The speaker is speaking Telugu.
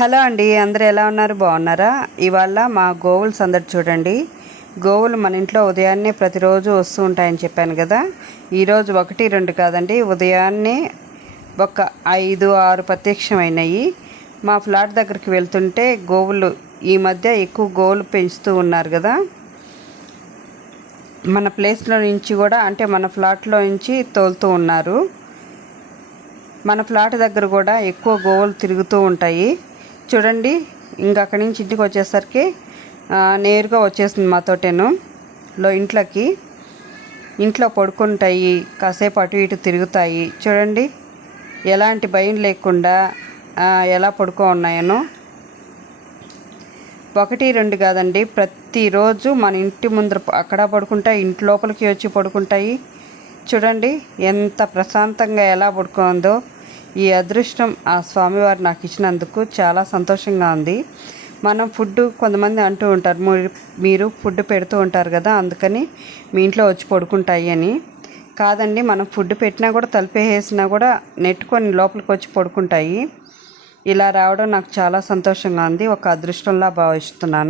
హలో అండి, అందరూ ఎలా ఉన్నారు? బాగున్నారా? ఇవాళ మా గోవుల సందడి చూడండి. గోవులు మన ఇంట్లో ఉదయాన్నే ప్రతిరోజు వస్తూ ఉంటాయని చెప్పాను కదా. ఈరోజు 1, 2 కాదండి, ఉదయాన్నే ఒక 5, 6 ప్రత్యక్షమైనాయి. మా ఫ్లాట్ దగ్గరికి వెళ్తుంటే గోవులు ఈ మధ్య ఎక్కువ గోవులు పెంచుతూ ఉన్నారు కదా. మన ప్లేస్లో నుంచి కూడా, అంటే మన ఫ్లాట్లో నుంచి తోలుతూ ఉన్నారు. మన ఫ్లాట్ దగ్గర కూడా ఎక్కువ గోవులు తిరుగుతూ ఉంటాయి చూడండి. ఇంకా అక్కడి నుంచి ఇంటికి వచ్చేసరికి నేరుగా వచ్చేసింది మా తోటలో ఇంట్లో పడుకుంటాయి, కాసేపు అటు ఇటు తిరుగుతాయి. చూడండి ఎలాంటి భయం లేకుండా ఎలా పడుకో ఉన్నాయనో. 1, 2 కాదండి, ప్రతిరోజు మన ఇంటి ముందర అక్కడ పడుకుంటాయి, ఇంటి లోపలికి వచ్చి పడుకుంటాయి. చూడండి ఎంత ప్రశాంతంగా ఎలా పడుకుందో. ఈ అదృష్టం ఆ స్వామివారు నాకు ఇచ్చినందుకు చాలా సంతోషంగా ఉంది. మనం ఫుడ్, కొంతమంది అంటూ ఉంటారు, మీరు ఫుడ్ పెడుతూ ఉంటారు కదా, అందుకని మీ ఇంట్లో వచ్చి పడుకుంటాయి అని. కాదండి, మనం ఫుడ్ పెట్టినా కూడా, తలుపేసినా కూడా నెట్టుకొని లోపలికి వచ్చి పడుకుంటాయి. ఇలా రావడం నాకు చాలా సంతోషంగా ఉంది, ఒక అదృష్టంలా భావిస్తున్నాను.